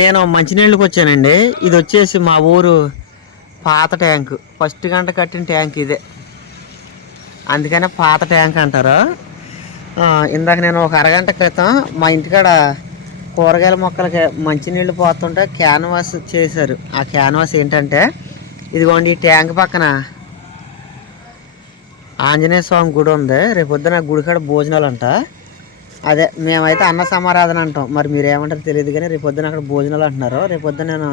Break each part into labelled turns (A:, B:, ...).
A: నేను మంచినీళ్ళకి వచ్చానండి. ఇది వచ్చేసి మా ఊరు పాత ట్యాంక్. ఫస్ట్ గంట కట్టిన ట్యాంక్ ఇదే. అందుకనే పాత ట్యాంక్ అంటారు. ఇందాక నేను ఒక అరగంట క్రితం మా ఇంటికాడ కూరగాయల మొక్కలకి మంచినీళ్ళు పోతుంటే క్యాన్వాస్ చేశారు. ఆ క్యాన్వాస్ ఏంటంటే ఇదిగోండి ఈ ట్యాంక్ పక్కన ఆంజనేయ స్వామి గుడి ఉంది. రేపొద్దున గుడికాడ గుడి కాడ భోజనాలు అంట అదే మేమైతే అన్న సమారాధన అంటాం. మరి మీరు తెలియదు కానీ రేపు పొద్దున అక్కడ భోజనాలు అంటున్నారు. రేపు పొద్దున నేను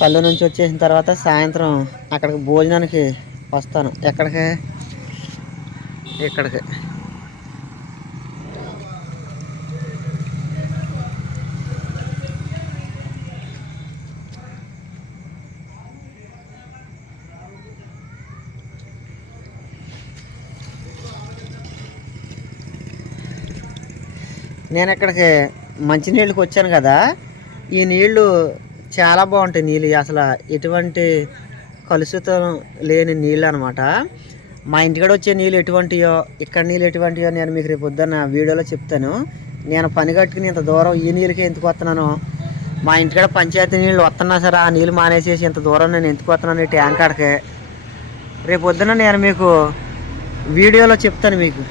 A: పల్లె నుంచి వచ్చేసిన తర్వాత సాయంత్రం అక్కడికి భోజనానికి వస్తాను. ఎక్కడికి? ఇక్కడికి నేను ఇక్కడికి మంచినీళ్ళకి వచ్చాను కదా. ఈ నీళ్ళు చాలా బాగుంటాయి నీళ్ళు. అసలు ఎటువంటి కలుషితం లేని నీళ్ళు అనమాట మా ఇంటికాడ వచ్చే నీళ్ళు ఎటువంటియో ఇక్కడ నీళ్ళు ఎటువంటియో నేను మీకు రేపు పొద్దున్న వీడియోలో చెప్తాను. నేను పని కట్టుకుని ఇంత దూరం ఈ నీళ్ళకి ఎందుకు వస్తున్నాను? మా ఇంటికాడ పంచాయతీ నీళ్ళు వస్తున్నా సరే ఆ నీళ్ళు మానేసేసి ఇంత దూరం నేను ఎందుకు వస్తున్నాను ఈ ట్యాంక్ కాడకి? రేపు పొద్దున నేను మీకు వీడియోలో చెప్తాను మీకు.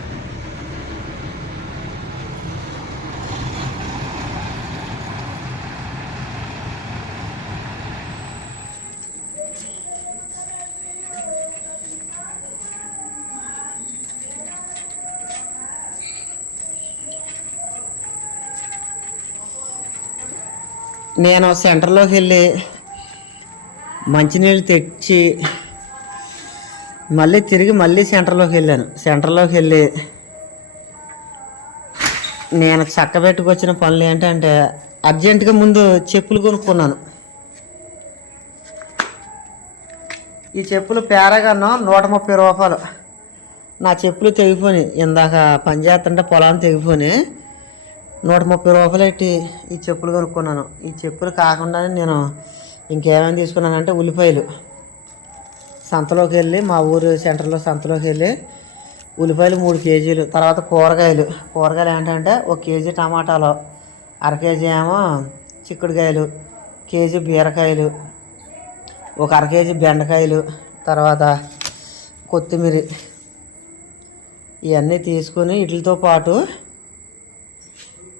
A: నేను సెంటర్లోకి వెళ్ళి మంచినీళ్ళు తెచ్చి మళ్ళీ తిరిగి మళ్ళీ సెంటర్లోకి వెళ్ళాను సెంటర్లోకి వెళ్ళి నేను చక్క పెట్టుకొచ్చిన పనులు ఏంటంటే అర్జెంటుగా ముందు చెప్పులు కొనుక్కున్నాను. ఈ చెప్పులు పేరగాను నూట ముప్పై రూపాయలు. నా చెప్పులు తెగిపోయి ఇందాక పని చేస్తుంటే పొలాన్ని తెగిపోయి నూట ముప్పై రూపాయలు పెట్టి ఈ చెప్పులు కొనుక్కున్నాను. ఈ చెప్పులు కాకుండా నేను ఇంకేమేమి తీసుకున్నానంటే ఉల్లిపాయలు. సంతలోకి వెళ్ళి మా ఊరు సెంటర్లో సంతలోకి వెళ్ళి ఉల్లిపాయలు మూడు కేజీలు తర్వాత కూరగాయలు. కూరగాయలు ఏంటంటే ఒక కేజీ టమాటాలు అర కేజీ ఏమో చిక్కుడుకాయలు కేజీ బీరకాయలు ఒక అర కేజీ బెండకాయలు తర్వాత కొత్తిమీర. ఇవన్నీ తీసుకుని వీటితో పాటు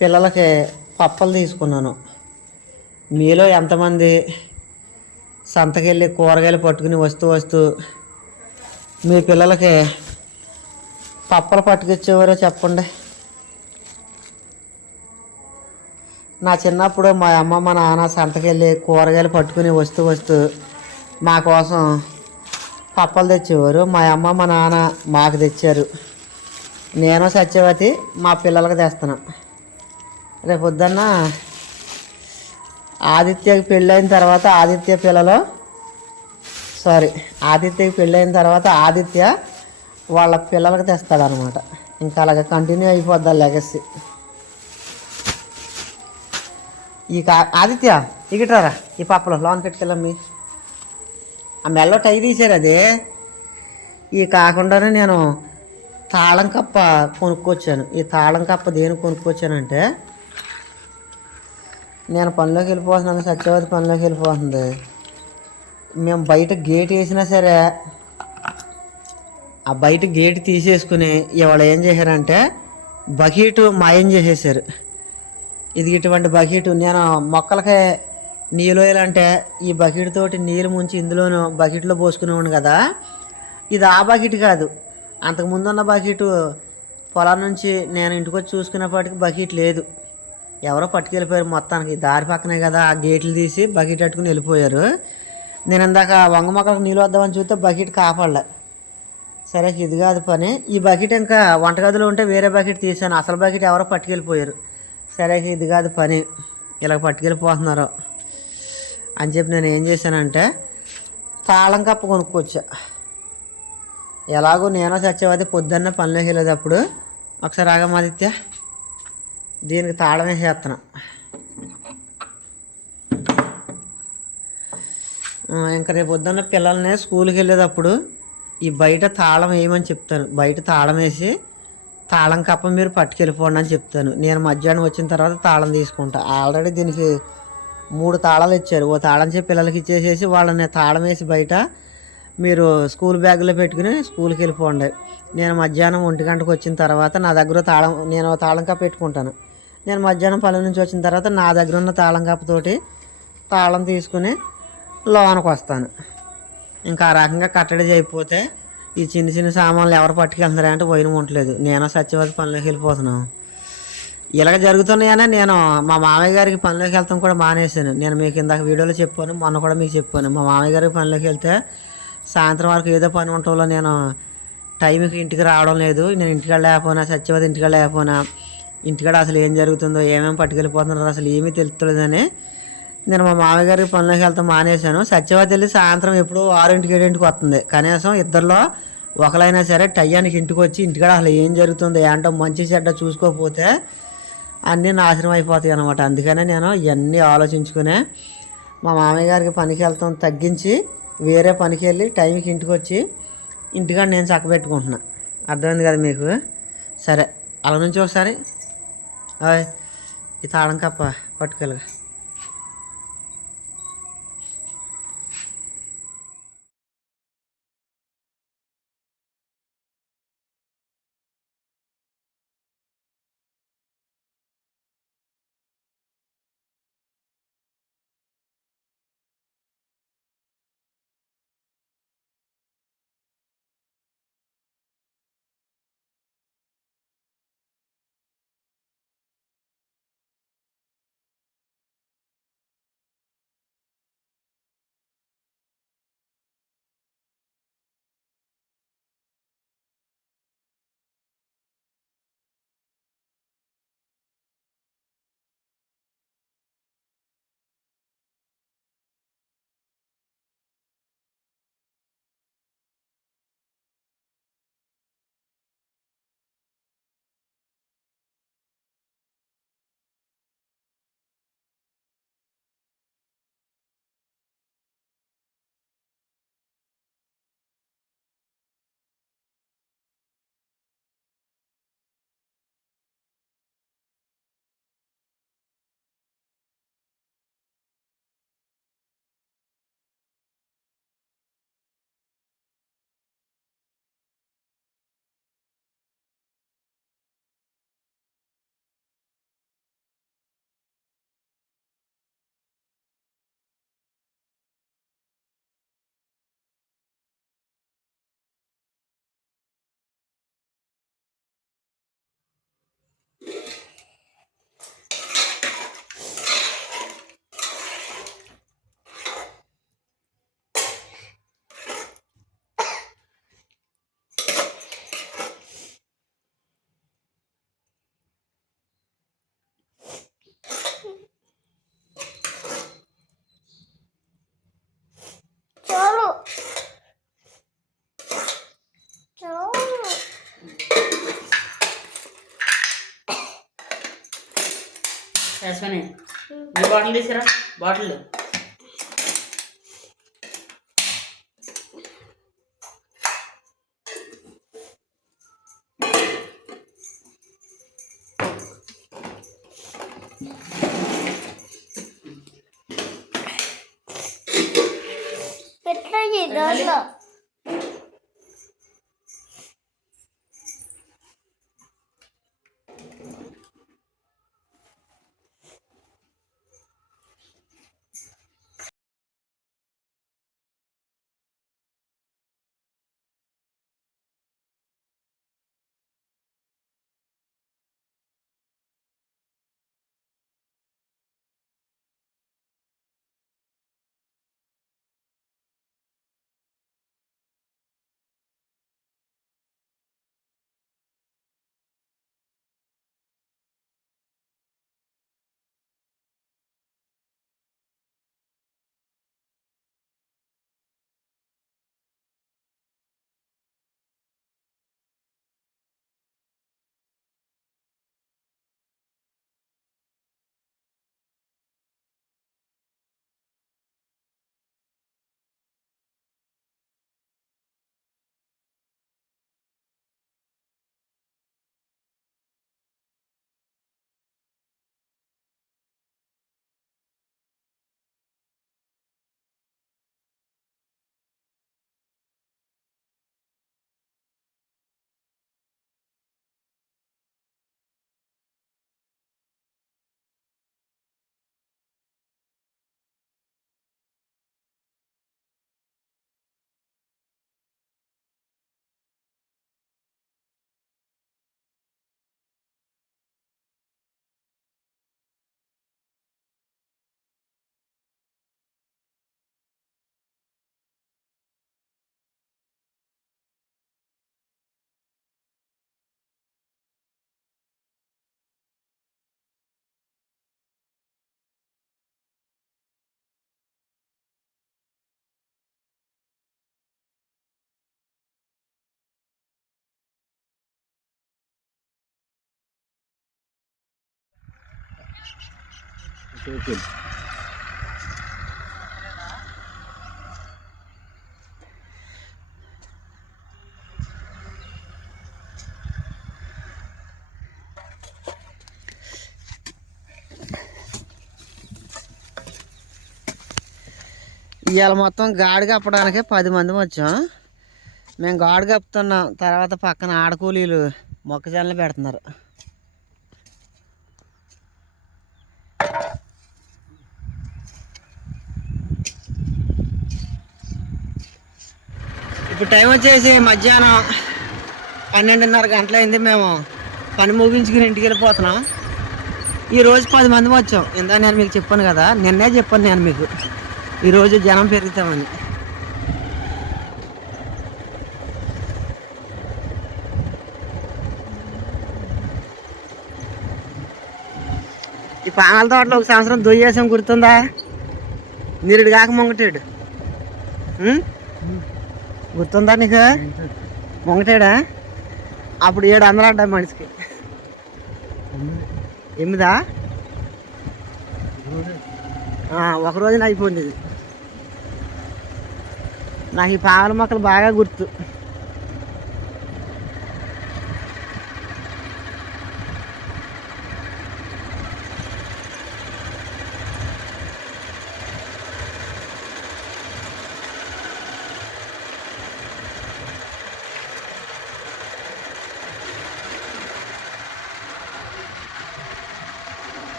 A: పిల్లలకి పప్పలు తీసుకున్నాను. మీలో ఎంతమంది సంతకెళ్ళి కూరగాయలు పట్టుకుని వస్తూ వస్తూ మీ పిల్లలకి పప్పలు పట్టుకొచ్చేవారో చెప్పండి. నా చిన్నప్పుడు మా అమ్మ మా నాన్న సంతకెళ్ళి కూరగాయలు పట్టుకుని వస్తూ వస్తూ మా కోసం పప్పలు తెచ్చేవారు. మా అమ్మ మా నాన్న మాకు తెచ్చారు. నేను సత్యవతి మా పిల్లలకి తెస్తున్నాం. రేపు పొద్దున్న ఆదిత్యకి పెళ్ళైన తర్వాత ఆదిత్య పిల్లలు సారీ ఆదిత్యకి పెళ్ళైన తర్వాత ఆదిత్య వాళ్ళ పిల్లలకి తెస్తాడనమాట ఇంకా అలాగే కంటిన్యూ అయిపోద్ది లెగసీ ఈ కా ఆదిత్య ఇగిటారా ఈ పాపలో లోన్ పెట్టుకెళ్ళమ్మి ఆ మెల్లో టై తీసారు అది. ఈ కాకుండానే నేను తాళం కప్ప కొనుక్కొచ్చాను. ఈ తాళం కప్ప దేని కొనుక్కొచ్చానంటే నేను పనిలోకి వెళ్ళిపోతున్నాను సత్యవతి పనిలోకి వెళ్ళిపోతుంది. మేము బయట గేట్ వేసినా సరే ఆ బయట గేట్ తీసేసుకుని ఇవాళ ఏం చేశారంటే బకెట్ మాయం చేసేసారు ఇది ఇటువంటి బకెట్ నేను మొక్కలకి నీళ్ళు వేయాలంటే ఈ బకెట్ తోటి నీళ్ళు ముంచి ఇందులోనూ బకెట్లో పోసుకునేవాడు కదా. ఇది ఆ బకెట్ కాదు. అంతకుముందు ఉన్న బకెట్ పొలం నుంచి నేను ఇంటికి వచ్చి చూసుకునేప్పటికి బకెట్ లేదు. ఎవరో పట్టుకెళ్ళిపోయారు మొత్తానికి. దారి పక్కనే కదా ఆ గేట్లు తీసి బకెట్ పట్టుకుని వెళ్ళిపోయారు. నేను ఇందాక వంగ మొక్కలకు నీళ్ళు వద్దామని చూస్తే బకెట్ కాపాడలే. సరే ఇది కాదు పని. ఈ బకెట్ ఇంకా వంటగదిలో ఉంటే వేరే బకెట్ తీసాను అసలు బకెట్ ఎవరో పట్టుకెళ్ళిపోయారు. సరే ఇది కాదు పని. ఇలా పట్టుకెళ్ళిపోతున్నారు. అని చెప్పి నేను ఏం చేశానంటే తాళం కప్ప కొనుక్కొచ్చా. ఎలాగో నేను సత్యవతి పొద్దున్న పనిలోకి వెళ్ళేటప్పుడు ఒకసారి ఆగమాదిత్య దీనికి తాళం వేసేస్తున్నా ఇంకా రేపు పొద్దున్న పిల్లల్ని స్కూల్కి వెళ్ళేటప్పుడు ఈ బయట తాళం వేయమని చెప్తాను. బయట తాళం వేసి తాళం కప్ప మీరు పట్టుకెళ్ళిపోండి అని చెప్తాను. నేను మధ్యాహ్నం వచ్చిన తర్వాత తాళం తీసుకుంటా. ఆల్రెడీ దీనికి మూడు తాళాలు ఇచ్చారు. ఓ తాళం చెప్పి పిల్లలకి ఇచ్చేసేసి వాళ్ళని తాళం వేసి బయట మీరు స్కూల్ బ్యాగ్లో పెట్టుకుని స్కూల్కి వెళ్ళిపోండి. నేను మధ్యాహ్నం ఒంటి గంటకు వచ్చిన తర్వాత నా దగ్గర తాళం నేను తాళం కప్ప పెట్టుకుంటాను. నేను మధ్యాహ్నం పనుల నుంచి వచ్చిన తర్వాత నా దగ్గర ఉన్న తాళం కప్పతోటి తాళం తీసుకుని లోనకు వస్తాను. ఇంకా ఆ రకంగా కట్టడి చేయకపోతే ఈ చిన్న చిన్న సామాన్లు ఎవరు పట్టుకెళ్తున్నారా అంటే పోయిన ఉండలేదు నేను సత్యవతి పనిలోకి వెళ్ళిపోతున్నాను ఇలాగ జరుగుతున్నాయనే నేను మా మామయ్య గారికి పనిలోకి వెళ్తాం కూడా మానేశాను. నేను మీకు ఇందాక వీడియోలో చెప్పాను మొన్న కూడా మీకు చెప్పాను. మా మామయ్య గారికి పనిలోకి వెళ్తే సాయంత్రం వరకు ఏదో పని ఉండటంలో నేను టైంకి ఇంటికి రావడం లేదు. నేను ఇంటికి వెళ్ళలేకపోయినా సత్యవతి ఇంటికాడ వెళ్ళలేకపోయినా ఇంటికాడ అసలు ఏం జరుగుతుందో ఏమేమి పట్టుకెళ్ళిపోతున్నారో అసలు ఏమీ తెలుస్తలేదని నేను మా మామగారికి పనిలోకి వెళ్తాం మానేశాను. సత్యవతి వెళ్ళి సాయంత్రం ఎప్పుడూ ఆరింటికి ఏడింటికి వస్తుంది. కనీసం ఇద్దరిలో ఒకరైనా సరే టయానికి ఇంటికి వచ్చి ఇంటికాడ అసలు ఏం జరుగుతుందో ఏంటో మంచి చెడ్డ చూసుకోకపోతే అన్నీ నాశనం అయిపోతాయి అనమాట అందుకనే నేను ఇవన్నీ ఆలోచించుకునే మా మామయ్య గారికి పనికి వెళ్తాం తగ్గించి వేరే పనికి వెళ్ళి టైంకి ఇంటికి వచ్చి ఇంటికాడ నేను చక్కబెట్టుకుంటున్నా అర్థమైంది కదా మీకు? సరే అలా నుంచి ఒకసారి ఓయ్, తాళం కప్ప పట్టుకెళ్ళగా.
B: యశ్వని నీ బాటిల్ తీసిరా బాటిల్
C: పెట్టండి దాంట్లో
D: సైకిల్
A: ఇవాళ మొత్తం గాడి కప్పడానికి పది మంది వచ్చాం. మేము గాడి కప్పుతున్నాం తర్వాత పక్కన ఆడకూలీలు మొక్కజొన్నలు పెడుతున్నారు. ఇప్పుడు టైం వచ్చేసి మధ్యాహ్నం పన్నెండున్నర గంటలైంది మేము పని ముగించుకుని ఇంటికి వెళ్ళిపోతున్నాం. ఈరోజు పది మంది వచ్చాం. ఇందా నేను మీకు చెప్పాను కదా నిన్నే చెప్పాను నేను మీకు. ఈరోజు జనం పెరుగుతామని. ఈ పానాల తోటలో ఒక సంవత్సరం దొయ్యేసం గుర్తుందా? నిరుడు కాక మొంగటాడు. గుర్తుందా నీకు? మొంగటాడా? అప్పుడు ఏడు వందలు అంట మనిషికి. ఎనిమిదా? ఒక రోజున అయిపోయింది ఇది. నాకు ఈ పావల మొక్కలు బాగా గుర్తు.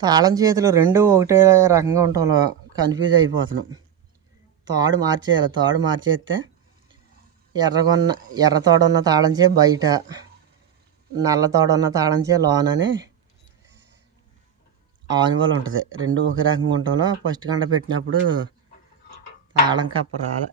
A: తాళం చేతులు రెండు ఒకటే రకంగా ఉండటంలో కన్ఫ్యూజ్ అయిపోతున్నాం. తాడు మార్చేయాలి. తాడు మార్చేస్తే ఎర్రగొన్న ఎర్ర తోడున్న తాళం చే బయట నల్ల తోడున్న తాళం చే లోనని ఆనువల్ ఉంటుంది. రెండు ఒకే రకంగా ఉండటంలో ఫస్ట్ గంట పెట్టినప్పుడు తాళం కప్ప రాలే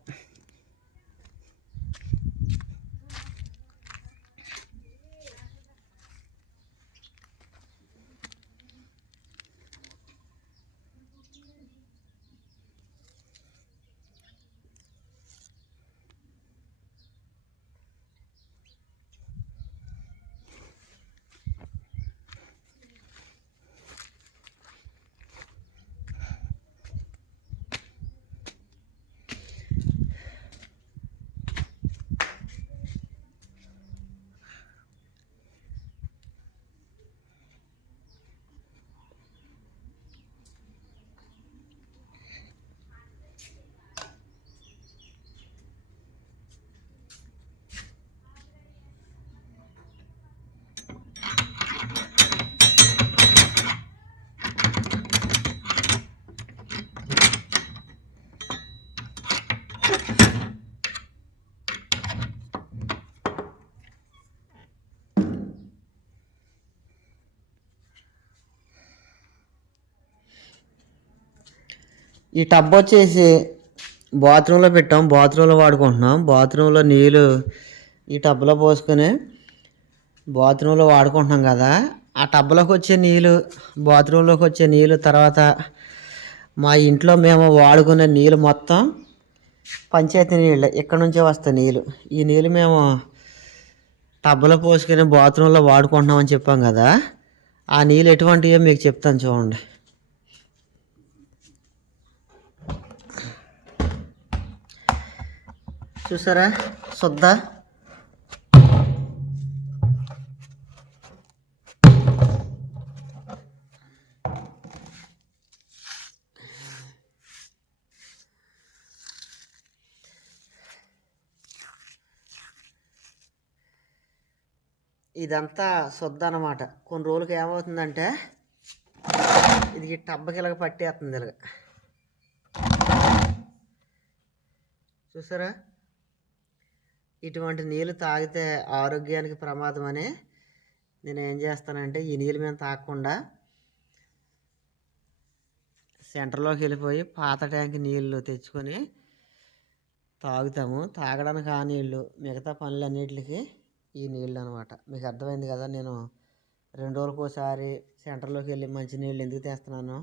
A: ఈ టబ్ వచ్చేసి బాత్రూంలో పెట్టాం. బాత్రూంలో వాడుకుంటున్నాం. బాత్రూంలో నీళ్ళు ఈ టబ్లో పోసుకొని బాత్రూంలో వాడుకుంటున్నాం కదా. ఆ టబ్లోకి వచ్చే నీళ్ళు బాత్రూంలోకి వచ్చే నీళ్ళు తర్వాత మా ఇంట్లో మేము వాడుకునే నీళ్ళు మొత్తం పంచాయతీ నీళ్ళు. ఇక్కడ నుంచే వస్తాయి నీళ్ళు. ఈ నీళ్ళు మేము టబ్లో పోసుకొని బాత్రూంలో వాడుకుంటున్నామని చెప్పాం కదా. ఆ నీళ్ళు ఎటువంటివో మీకు చెప్తాను చూడండి. చూసారా? శుద్ధ. ఇదంతా శుద్ధ అన్నమాట. కొన్ని రోజులకి ఏమవుతుందంటే ఇది ఈ టబ్బకి ఇలాగ పట్టేస్తుంది ఇలాగ. చూసారా? ఇటువంటి నీళ్ళు తాగితే ఆరోగ్యానికి ప్రమాదం అని నేను ఏం చేస్తానంటే ఈ నీళ్ళు మేము తాగకుండా సెంటర్లోకి వెళ్ళిపోయి పాత ట్యాంక్ నీళ్ళు తెచ్చుకొని తాగుతాము. తాగడానికి ఆ నీళ్ళు మిగతా పనులన్నిటికి ఈ నీళ్ళు అనమాట మీకు అర్థమైంది కదా నేను రెండు రోజులకు ఒకసారి సెంటర్లోకి వెళ్ళి మంచి నీళ్ళు ఎందుకు తెస్తున్నాను.